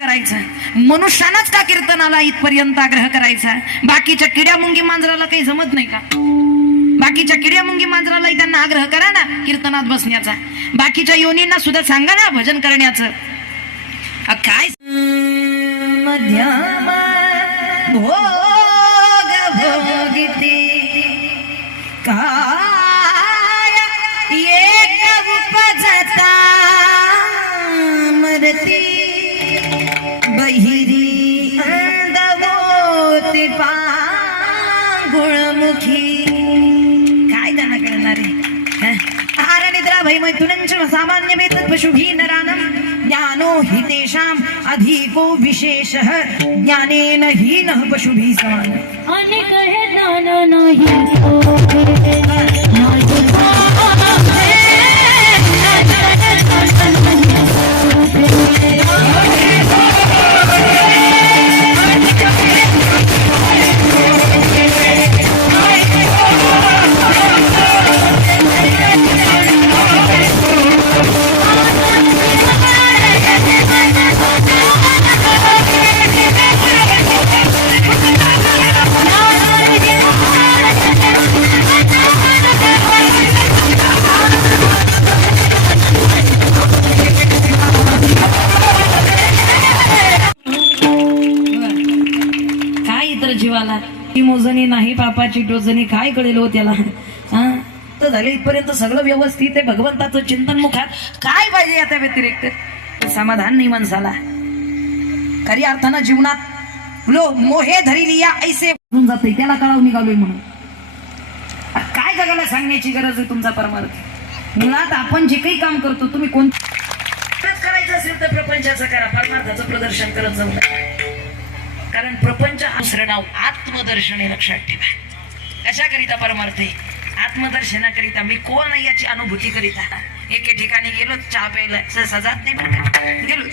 करायचं मनुष्यानंच का कीर्तनाला इथपर्यंत आग्रह करायचा? बाकीच्या किड्या मुंगी मांजराला काही जमत नाही का? बाकीच्या किड्या मुंगी मांजरालाही त्यांना आग्रह करा ना कीर्तनात बसण्याचा. बाकीच्या योनींना सुद्धा सांगा ना भजन करण्याचं. काय मध्यम भोग भोगिती काय एक उपजता मरती बहिरी अंगवोती पांगुळमुखी. काय त्यांना कळणार आहे? आहार निद्रा भय मैथुनंच सामान्य वेतन पशुभी नरानम ज्ञानो हि तेषाम अधिको विशेषः ज्ञानेन हीनः पशुभिः समान. अनेक है ज्ञान नाही जीवाला ती मोजणी नाही पापाची टोचणी काय कळेल हो त्याला. तर झाले इथपर्यंत सगळं व्यवस्थित आहे. भगवंताचं चिंतन मुखात काय पाहिजे आता व्यतिरिक्त? समाधान नाही माणसाला. खरी अर्थानं जीवनात मोहे धरिली या ऐसे जाते त्याला कळावून निघालोय म्हणून. काय जगाला सांगण्याची गरज आहे? तुमचा परमार्थ मुळात आपण जे काही काम करतो तुम्ही कोणतं करायचं असेल तर प्रपंचाचं करा, परमार्थाचं प्रदर्शन करत जाऊ. कारण प्रपंच हा दुसरं नाव आत्मदर्शन आहे. लक्षात ठेवा. कशाकरिता परमार्थ आहे? आत्मदर्शनाकरिता. मी कोण नाही याची अनुभूती करिता. एके ठिकाणी गेलो चहा प्यायला, सहसा जात नाही बरं का. गेलो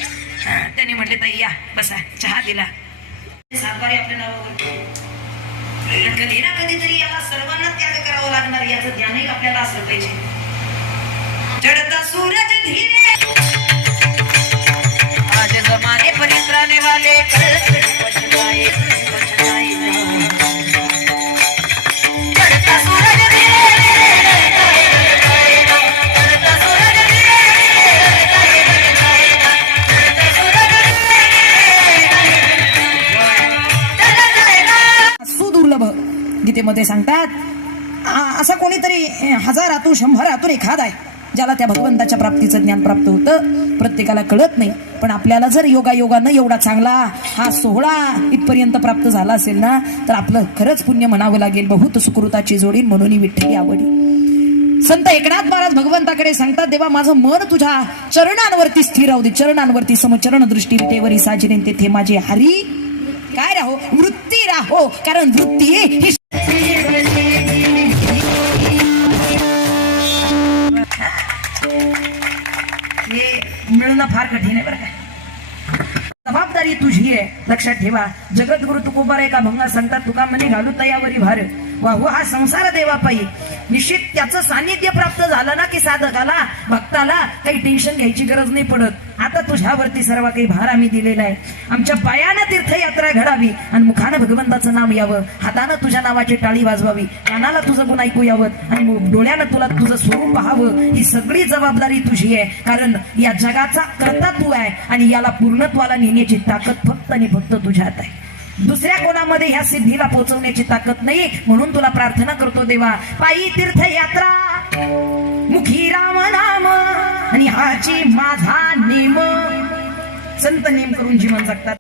त्यांनी म्हटले ताई या बसा, चहा दिला. सातबारी आपल्या नावावर कधी ना कधीतरी याला सर्वांना त्याग करावा लागणार याचं ज्ञानही आपल्याला असलं पाहिजे. चढता सूरज धीरे आज जमाने परित्राणे वाले सुदुर्लभ गीतेमध्ये सांगतात. असा कोणीतरी हजारातून शंभरातून एखादा आहे ज्याला त्या भगवंताच्या प्राप्तीचं ज्ञान प्राप्त होतं. प्रत्येकाला कळत नाही. पण आपल्याला जर योगायोगानं एवढा चांगला हा सोहळा इथपर्यंत प्राप्त झाला असेल ना तर आपलं खरंच पुण्य म्हणावं लागेल. बहुत सुकृताची जोडी म्हणून विठ्ठली आवडी. संत एकनाथ महाराज भगवंताकडे सांगतात देवा माझं मन तुझ्या चरणांवरती स्थिर राहू दे. चरणांवरती समचरण दृष्टी तेवरी साजरे तेथे माझे हरी काय राहो वृत्ती राहो. कारण वृत्ती ही मिळणं फार कठीण आहे बरं का. जबाबदारी तुझी आहे. लक्षात ठेवा. जगद्गुरु तुकोबार एका भंगा सांगतात तुका म्हणे घालू तयावरी भार वाहू हा संसार देवा पायी. निश्चित त्याचं सानिध्य प्राप्त झालं ना की साधकाला भक्ताला काही टेन्शन घ्यायची गरज नाही पडत. आता तुझ्यावरती सर्व काही भार आम्ही दिलेला आहे. आमच्या पायानं तीर्थयात्रा घडावी आणि मुखानं भगवंताचं नाम यावं. हातानं तुझ्या नावाची टाळी वाजवावी. कानाला तुझं गुण ऐकू यावं आणि डोळ्यानं तुला तुझं स्वरूप पाहावं. ही सगळी जबाबदारी तुझी आहे. कारण या जगाचा कर्ता तू आहे आणि याला पूर्णत्वाला नेण्याची ताकद फक्त आणि फक्त तुझ्यात आहे. दुसऱ्या कोणामध्ये ह्या सिद्धीला पोहोचवण्याची ताकद नाही. म्हणून तुला प्रार्थना करतो देवा पायी तीर्थयात्रा मुखी राम नाम आणि हाची माझा नेम. संत नेम करून जीवन जगतात.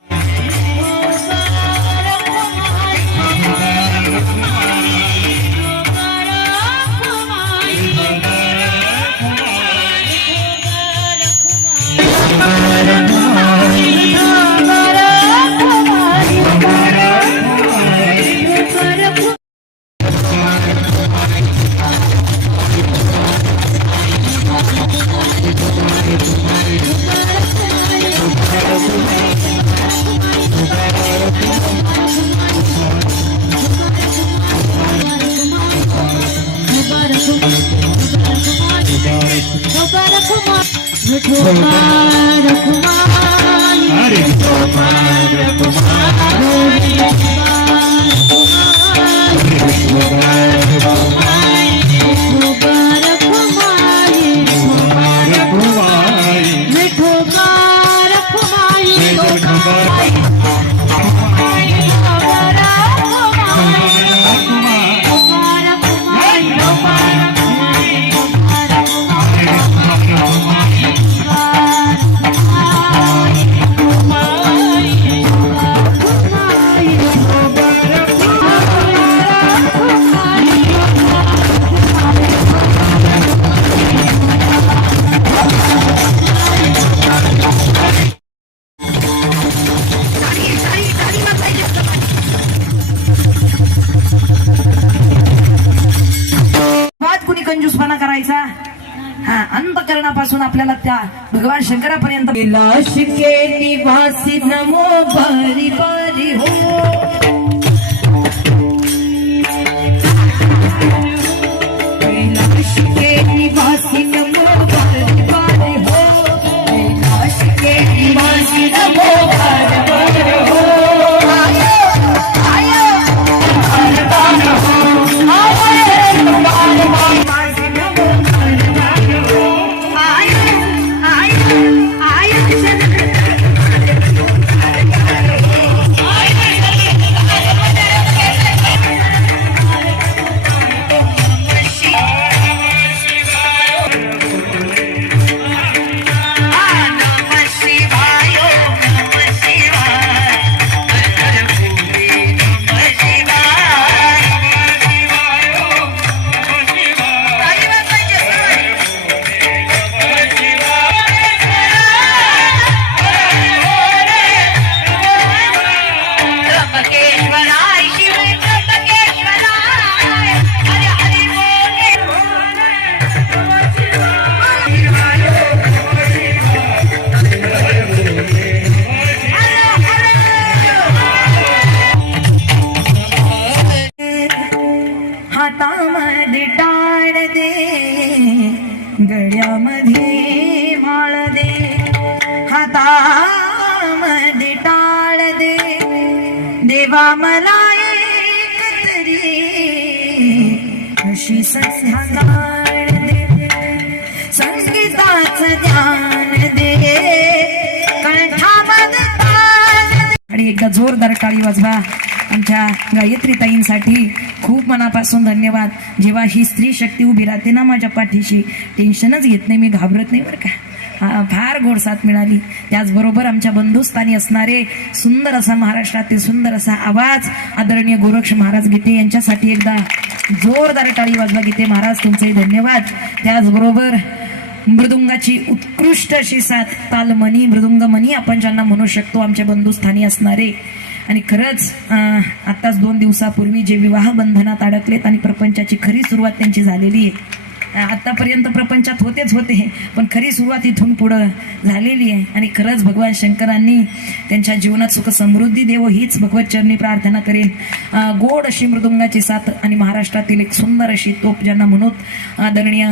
गोपाल कुमारी हरे गोपाल कुमार गोपाल कुमारी कुमार कुमारी वाद कुणी कंजूसपणा करायचा हा अंतकरणापासून आपल्याला त्या भगवान शंकरापर्यंत कैलाश के निवासी नमो बारी बारी हो कैलाश के निवासी नमो बारी बारी हो कैलाश के निवासी नमो बारी बारी हो हातामध्ये टाळ दे गळ्यामध्ये माळ दे हातामध्ये टाळ दे देवा मला एक तरी अशी संध्या गाण दे संगीताचं ज्ञान दे कंठामध्ये ताल दे. आणि एकदा जोरदार टाळी वाजवा आमच्या गायत्री ताईंसाठी. खूप मनापासून धन्यवाद. जेव्हा ही स्त्री शक्ती उभी राहते ना माझ्या पाठीशी, टेन्शनच घेत नाही, मी घाबरत नाही बरं का. फार गोड साथ मिळाली. त्याचबरोबर आमच्या बंधुस्थानी असणारे सुंदर असा महाराष्ट्रातील सुंदर असा आवाज आदरणीय गोरक्ष महाराज गीते यांच्यासाठी एकदा जोरदार टाळी वाजवा. गीते महाराज तुमचे धन्यवाद. त्याचबरोबर मृदुंगाची उत्कृष्ट अशी साथ, तालमणी मृदुंगमणी आपण ज्यांना म्हणू शकतो, आमच्या बंधुस्थानी असणारे. आणि खरंच आत्ताच 2 दिवसापूर्वी जे विवाह बंधनात अडकलेत आणि प्रपंचाची खरी सुरुवात त्यांची झालेली आहे. आतापर्यंत प्रपंचात होते पण खरी सुरुवात इथून पुढं झालेली आहे. आणि खरंच भगवान शंकरांनी त्यांच्या जीवनात सुख समृद्धी देवो हीच भगवत चरणी प्रार्थना करेन. गोड अशी मृदुंगाची साथ आणि महाराष्ट्रातील एक सुंदर अशी तोप ज्यांना म्हणून आदरणीय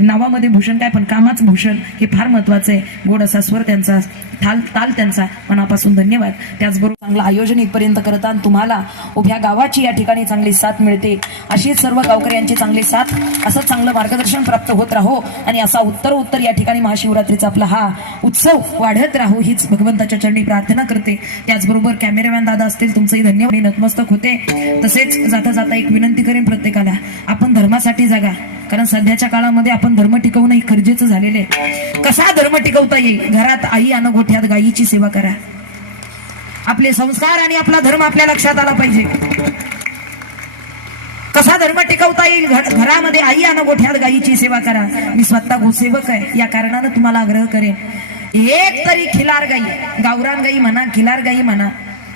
नावामध्ये भूषण काय पण कामाचं भूषण हे फार महत्वाचं आहे. गोड असा स्वर त्यांचा, ताल त्यांचा, मनापासून धन्यवाद. त्याचबरोबर चांगलं आयोजन इथपर्यंत करता आणि तुम्हाला उभ्या गावाची या ठिकाणी चांगली साथ मिळते, अशीच सर्व गावकऱ्यांची चांगली साथ, असं चांगलं मार्गदर्शन प्राप्त होत राहो आणि असा उत्तर या ठिकाणी महाशिवरात्रीचा आपला हा उत्सव वाढत राहो हीच भगवंताच्या चरणी प्रार्थना करते. त्याचबरोबर कॅमेरामॅन दादा असतील तुमचंही धन्यवाद, नतमस्तक होते. तसेच जाता जाता एक विनंती करेन प्रत्येकाला, आपण धर्मासाठी जागा, कारण सध्याच्या काळामध्ये आपण धर्म टिकवणं हे गरजेचं झालेलं आहे. कसा धर्म टिकवता येईल? घरात आई आणि गोठ्यात गायीची सेवा करा. आपले संस्कार आणि आपला धर्म आपल्या लक्षात आला पाहिजे. कसा धर्म टिकवता येईल? घरामध्ये आई आणि गोठ्यात गायीची सेवा करा. मी स्वतः गोसेवक आहे, या कारणानं तुम्हाला आग्रह करेन, एक तरी खिलार गाई, गावरान गाई म्हणा, खिलार गाई म्हणा,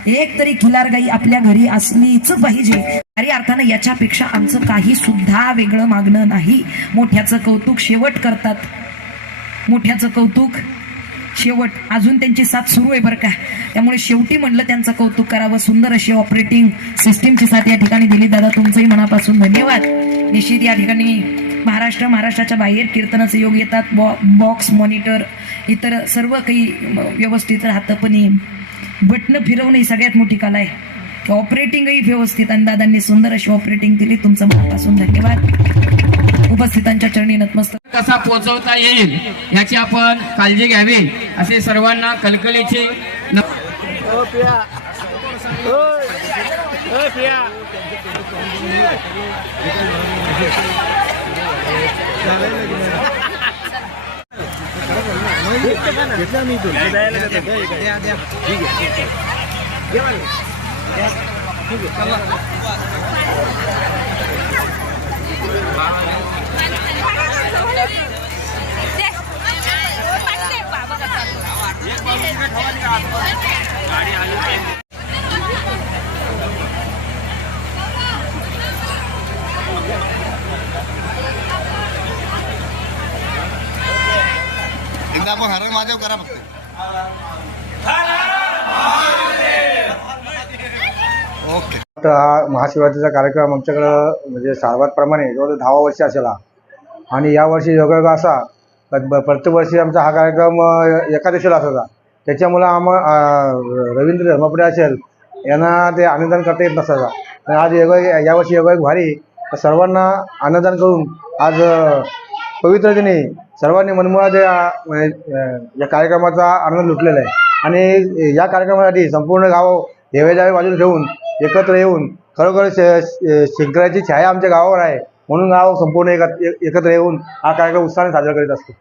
एक तरी खिलार गाई आपल्या घरी असलीच पाहिजे. खरी अर्थानं याच्यापेक्षा आमचं काही सुद्धा वेगळं मागणं नाही. मोठ्याचं कौतुक शेवट करतात, मोठ्याचं कौतुक शेवट. अजून त्यांची साथ सुरू आहे बरं का, त्यामुळे शेवटी म्हणलं त्यांचं कौतुक करावं. सुंदर अशी ऑपरेटिंग सिस्टीमची साथ या ठिकाणी दिली. दादा तुमचंही मनापासून धन्यवाद. निश्चित या ठिकाणी महाराष्ट्राच्या बाहेर कीर्तनाचे योग येतात. बॉक्स मॉनिटर इतर सर्व काही व्यवस्थित राहतं. पण ही बटणं फिरवणं ही सगळ्यात मोठी कला आहे. ऑपरेटिंगही व्यवस्थित आणि दादांनी सुंदर अशी ऑपरेटिंग दिली. तुमचं मनापासून धन्यवाद. उपस्थितांच्या चरणी नतमस्तक. कसा पोहोचवता येईल याची आपण काळजी घ्यावी असे सर्वांना कलकलीचे एकदा आपण हर महादेव करा फक्त. ओके. तर हा महाशिवरात्रीचा कार्यक्रम आमच्याकडं म्हणजे सारवातप्रमाणे जवळ 10 वर्ष असेल हा. आणि यावर्षी योगायोग असा प्रत्येक वर्षी आमचा हा कार्यक्रम एकादशीला असायचा. त्याच्यामुळं रवींद्र धर्मपुरे असेल यांना ते अन्नदान करता येत नसायचा. आणि आज यावर्षी योगायोग भारी. तर सर्वांना अन्नदान करून आज पवित्र दिनी सर्वांनी मनमुळात या कार्यक्रमाचा आनंद लुटलेला आहे. आणि या कार्यक्रमासाठी संपूर्ण गाव देवेजावे बाजूला ठेवून एकत्र येऊन खरोखर शंकराची छाया आमच्या गावावर आहे म्हणून गाव संपूर्ण एकत्र येऊन हा कार्यक्रम उत्साहाने साजरा करीत असतो.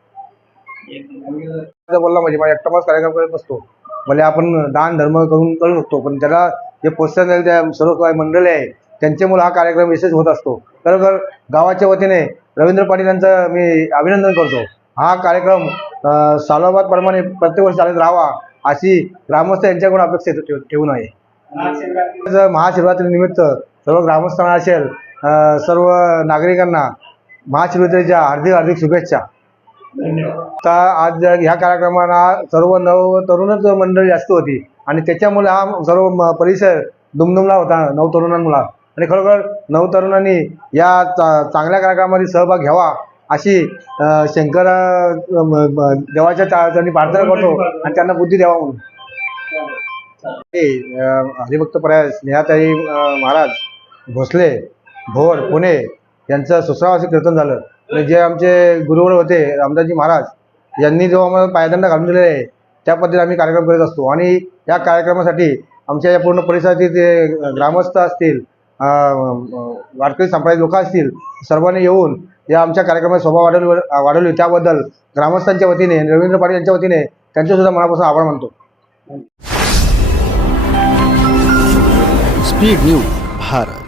बोलला म्हणजे माझा एकटाच कार्यक्रम करत नसतो. भले आपण दान धर्म करू शकतो पण त्याला जे प्रोत्साहन द्यायला त्या सर्व काही मंडळी आहे त्यांच्यामुळे हा कार्यक्रम यशस्वी होत असतो. खरोखर गावाच्या वतीने रवींद्र पाटील यांचं मी अभिनंदन करतो. हा कार्यक्रम सालोबादप्रमाणे प्रत्येक वर्षी चालत राहावा अशी ग्रामस्थ यांच्याकडून अपेक्षा ठेवून आहे. महाशिवरात्री निमित्त सर्व ग्रामस्थांना असेल सर्व नागरिकांना महाशिवरात्रीच्या हार्दिक शुभेच्छा. तर आज ह्या कार्यक्रमाला सर्व तरुणच मंडळी जास्त होती आणि त्याच्यामुळे हा सर्व परिसर दुमदुमला होता नवतरुणांमुळे. आणि खरोखर नवतरुणांनी या चांगल्या कार्यक्रमामध्ये सहभाग घ्यावा अशी शंकर देवाच्या चरणी प्रार्थना करतो आणि त्यांना बुद्धी द्यावा म्हणून. हरिभक्त पर्याय स्नेहाताई महाराज भोसले भोर पुणे यांचं सुसरावासी कीर्तन झालं. आणि जे आमचे गुरुवर होते रामदासजी महाराज यांनी जो आम्हाला पायदंड घालून दिलेला आहे त्या पद्धतीने आम्ही कार्यक्रम करीत असतो. आणि या कार्यक्रमासाठी आमच्या या पूर्ण परिसरातील ते ग्रामस्थ असतील वारकरी संप्रदाय लोक असतील सर्वांनी येऊन या आमच्या कार्यक्रमात शोभा वाढवली त्याबद्दल ग्रामस्थांच्या वतीने रवींद्र पाटील यांच्या वतीने त्यांच्यासुद्धा मनापासून आभार मानतो. Speed news Bharat.